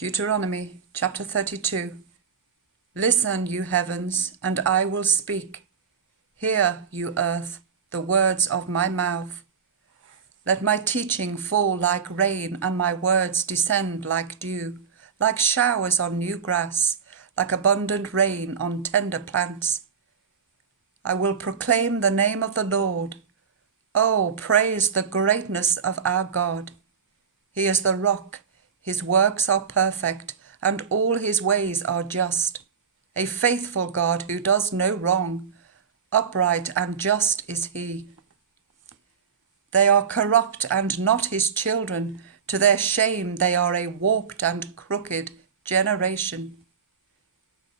Deuteronomy chapter 32. Listen, you heavens, and I will speak. Hear, you earth, the words of my mouth. Let my teaching fall like rain, and my words descend like dew, like showers on new grass, like abundant rain on tender plants. I will proclaim the name of the Lord. Oh, praise the greatness of our God. He is the rock, his works are perfect, and all his ways are just. A faithful God who does no wrong, upright and just is he. They are corrupt and not his children. To their shame they are a warped and crooked generation.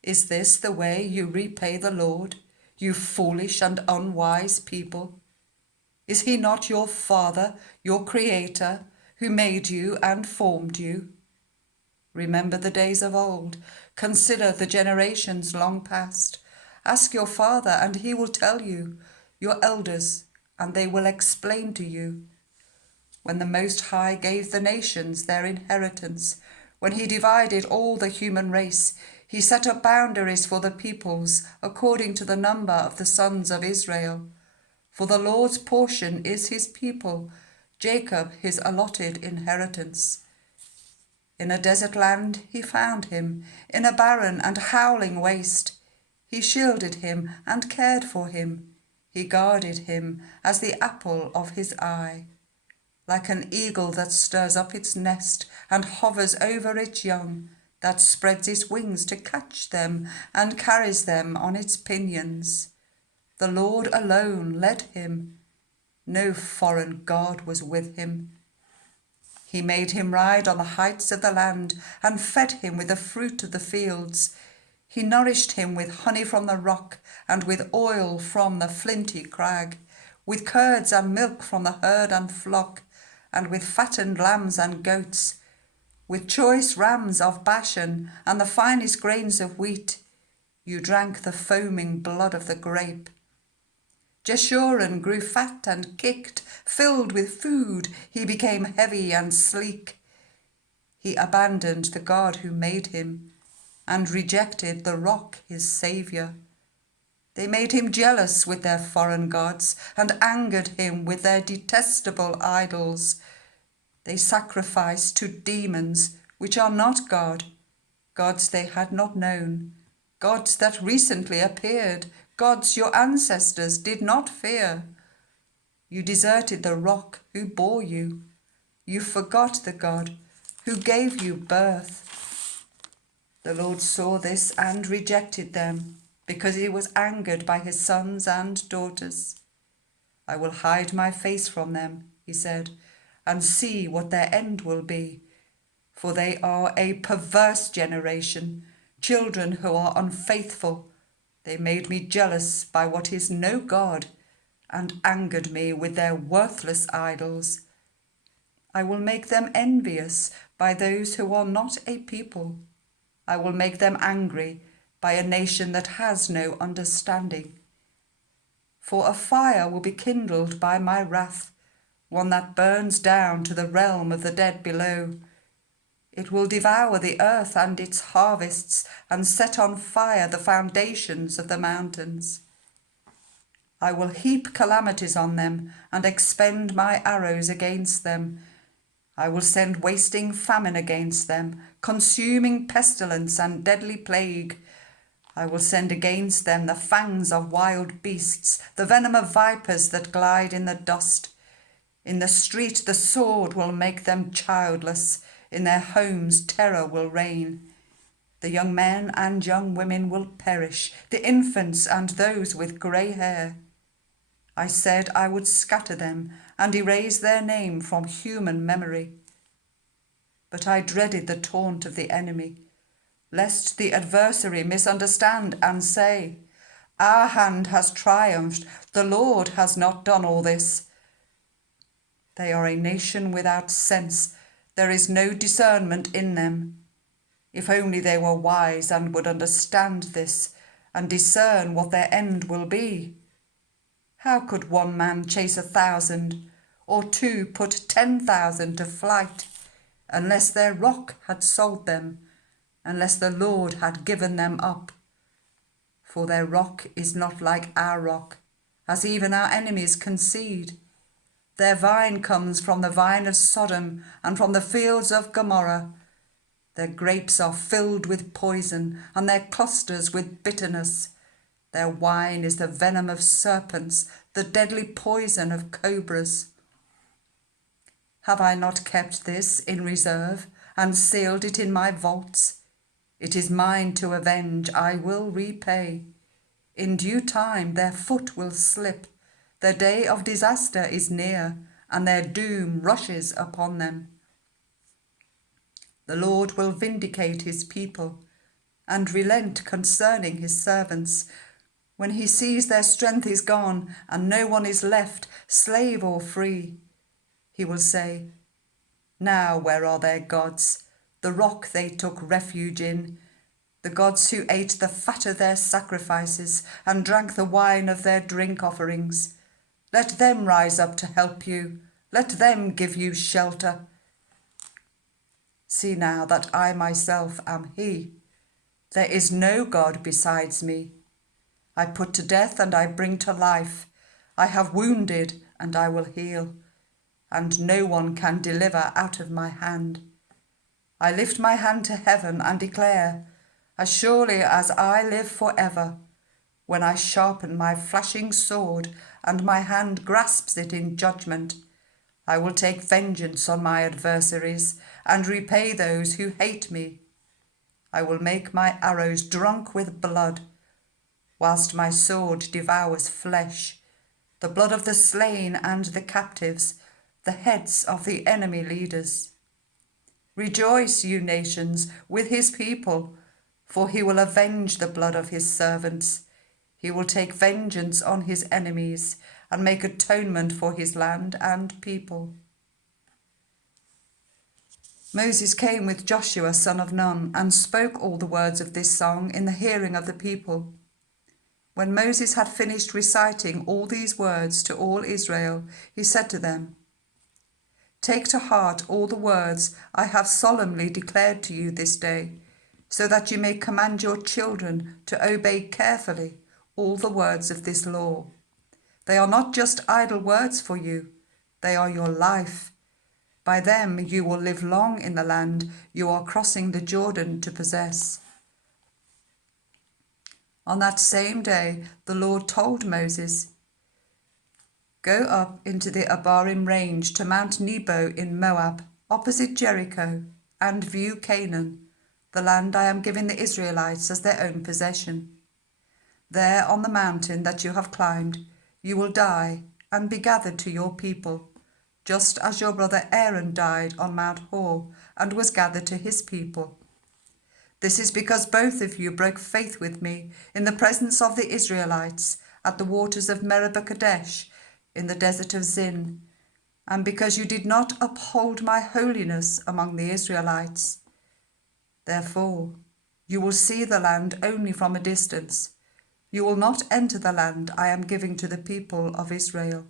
Is this the way you repay the Lord, you foolish and unwise people? Is he not your Father, your Creator, who made you and formed you? Remember the days of old. Consider the generations long past. Ask your father, and he will tell you, your elders, and they will explain to you. When the Most High gave the nations their inheritance, when he divided all the human race, he set up boundaries for the peoples according to the number of the sons of Israel. For the Lord's portion is his people, Jacob his allotted inheritance. In a desert land he found him, in a barren and howling waste. He shielded him and cared for him. He guarded him as the apple of his eye. Like an eagle that stirs up its nest and hovers over its young, that spreads its wings to catch them and carries them on its pinions. The Lord alone led him. No foreign god was with him. He made him ride on the heights of the land and fed him with the fruit of the fields. He nourished him with honey from the rock and with oil from the flinty crag, with curds and milk from the herd and flock, and with fattened lambs and goats, with choice rams of Bashan and the finest grains of wheat. You drank the foaming blood of the grape. Jeshurun grew fat and kicked, filled with food, he became heavy and sleek. He abandoned the God who made him and rejected the rock, his saviour. They made him jealous with their foreign gods and angered him with their detestable idols. They sacrificed to demons which are not God, gods they had not known, gods that recently appeared, gods your ancestors did not fear. You deserted the rock who bore you. You forgot the God who gave you birth. The Lord saw this and rejected them, because he was angered by his sons and daughters. I will hide my face from them, he said, and see what their end will be. For they are a perverse generation, children who are unfaithful. They made me jealous by what is no God, and angered me with their worthless idols. I will make them envious by those who are not a people. I will make them angry by a nation that has no understanding. For a fire will be kindled by my wrath, one that burns down to the realm of the dead below. It will devour the earth and its harvests, and set on fire the foundations of the mountains. I will heap calamities on them, and expend my arrows against them. I will send wasting famine against them, consuming pestilence and deadly plague. I will send against them the fangs of wild beasts, the venom of vipers that glide in the dust. In the street the sword will make them childless. In their homes terror will reign. The young men and young women will perish, the infants and those with grey hair. I said I would scatter them and erase their name from human memory. But I dreaded the taunt of the enemy, lest the adversary misunderstand and say, our hand has triumphed, the Lord has not done all this. They are a nation without sense. There is no discernment in them. If only they were wise and would understand this and discern what their end will be. How could one man chase 1,000, or two put 10,000 to flight? unless their rock had sold them, unless the Lord had given them up. For their rock is not like our rock, as even our enemies concede. Their vine comes from the vine of Sodom and from the fields of Gomorrah. Their grapes are filled with poison, and their clusters with bitterness. Their wine is the venom of serpents, the deadly poison of cobras. Have I not kept this in reserve, and sealed it in my vaults? It is mine to avenge, I will repay. In due time their foot will slip. Their day of disaster is near, and their doom rushes upon them. The Lord will vindicate his people, and relent concerning his servants. When he sees their strength is gone, and no one is left, slave or free, he will say, now where are their gods, the rock they took refuge in, the gods who ate the fat of their sacrifices and drank the wine of their drink offerings? Let them rise up to help you. Let them give you shelter. See now that I myself am he. There is no God besides me. I put to death and I bring to life. I have wounded and I will heal, and no one can deliver out of my hand. I lift my hand to heaven and declare, as surely as I live forever, when I sharpen my flashing sword and my hand grasps it in judgment, I will take vengeance on my adversaries and repay those who hate me. I will make my arrows drunk with blood, whilst my sword devours flesh, the blood of the slain and the captives, the heads of the enemy leaders. Rejoice, you nations, with his people, for he will avenge the blood of his servants. He will take vengeance on his enemies and make atonement for his land and people. Moses came with Joshua son of Nun and spoke all the words of this song in the hearing of the people. When Moses had finished reciting all these words to all Israel, he said to them, take to heart all the words I have solemnly declared to you this day, so that you may command your children to obey carefully all the words of this law. They are not just idle words for you, they are your life. By them you will live long in the land you are crossing the Jordan to possess. On that same day the Lord told Moses, go up into the Abarim range to Mount Nebo in Moab, opposite Jericho, and view Canaan, the land I am giving the Israelites as their own possession. There on the mountain that you have climbed, you will die and be gathered to your people, just as your brother Aaron died on Mount Hor and was gathered to his people. This is because both of you broke faith with me in the presence of the Israelites at the waters of Meribah Kadesh in the desert of Zin, and because you did not uphold my holiness among the Israelites. Therefore, you will see the land only from a distance. You will not enter the land I am giving to the people of Israel.